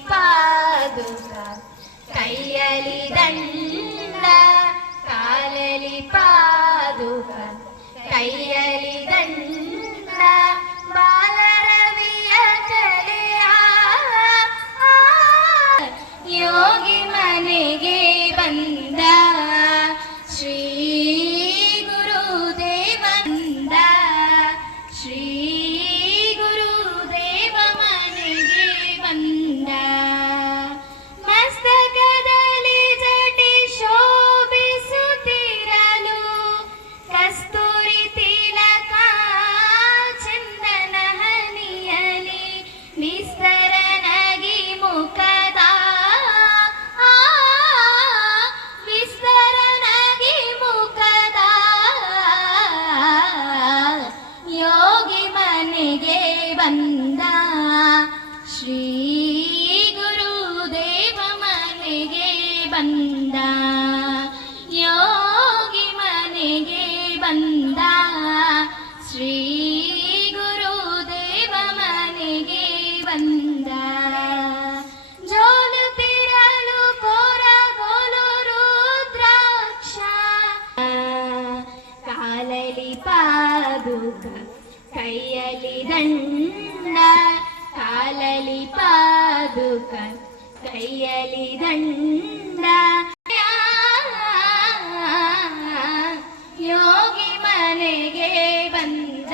ಪಾದುಕ ಕೈಯಲಿ ದಂಡ ಕಾಲಲಿ ಪಾದುಕ ಕೈಯಲಿ ದಂಡ ಬಾಲರವಿಯ ಕಲೆಯ ಯೋಗಿ ಮನೆಗೆ ಬಂದ ಶ್ರೀ ಗುರುದೇವ ಬಂದ ಶ್ರೀ ಗುರುದೇವ ಮನೆಗೆ ಬಂದ ಮಸ್ತಕದಲ್ಲಿ ಜಟಿ ಶೋಭಿಸುತ್ತಿರಲು ಕಸ್ತೂರಿ ತಿಲಕ ಚಂದನ ಹನಿಯಲಿ ವಿಸ್ತರನಗಿ ಮುಖದ ವಿಸ್ತರನಗಿ ಮುಖದ ಯೋಗಿ ಮನೆಗೆ ಬಂದ ಶ್ರೀ ಗುರುದೇವ ಮನೆಗೆ ಬಂದ ಯೋಗಿ ಮನೆಗೆ ಬಂದ ಶ್ರೀ ಗುರುದೇವ ಮನೆಗೆ ಬಂದ ಜೋಲುತ್ತಿರಲು ಕೋರಗೋಲು ರುದ್ರಾಕ್ಷ ಕಾಲಲಿ ಪಾದುಕ ಕೈಯಲಿ ದಂಡ ಕಾಲಲಿ ಪಾದುಕ ಕೈಯಲಿ ದಂಡ ಯೋಗಿ ಮನೆಗೆ ಬಂದ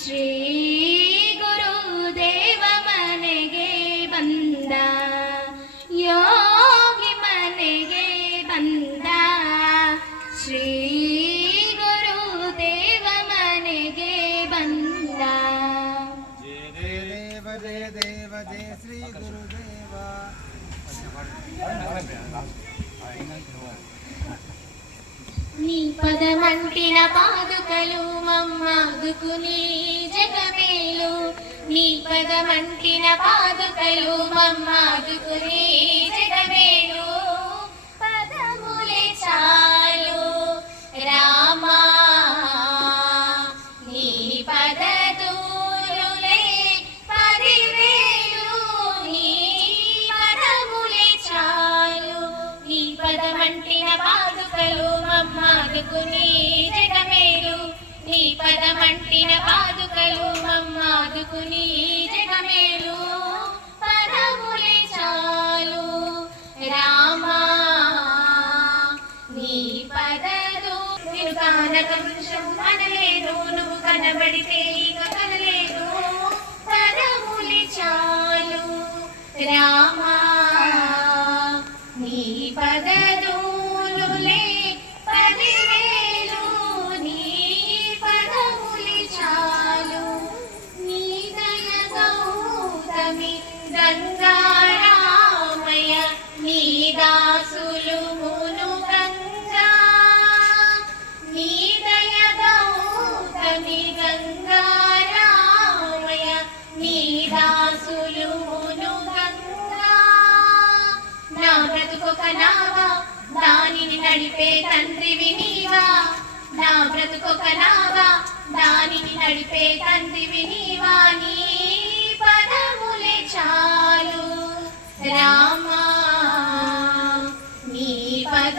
ಶ್ರೀ ಗುರುದೇವ ಮನೆಗೆ ಬಂದ ಯೋಗಿ ಮನೆಗೆ ಬಂದ ಶ್ರೀ ಗುರುದೇವ ಮನೆಗೆ ಬಂದ ಜಯ ದೇವ ಜಯ ಶ್ರೀ ಗುರುದೇವ. నీ పదమంటిన పాదుకలు మమ్మాదుకు నీ జగమేలు నీ పదమంటిన పాదుకలు మమ్మాదుకు నీ జగమేలు పదములే చాలు రామా నీ పదదూరులే పదివేలు నీ పదములే చాలు నీ పదమంటిన పాదుకలు మమ్మాదుకు నీ జగమేలు నీ పదమంటిన పాదుకలు మమ్మాదుకు నీ జగమేలు పదములే చాలు రామా నీ పదదు నేను కానక వృక్షం అనలేను నువ్వు కనబడితే ఇక కనలేను పదములే చాలు రామా నీ పదదూలులే పదివేలు నీ పదములే చాలు నీ దయ గౌతమి గంగారామయ నీ దాసులు మును గంగా నీ దయ గౌతమి గంగారామయ నీ దాసులు మును గంగా నా బ్రతుకొక నావా దానిని నడిపే తండ్రివి నీవా నా బ్రతుకొక నావా దానిని నడిపే తండ్రివి నీవా నీ పదములే చాలు రామా నీ పద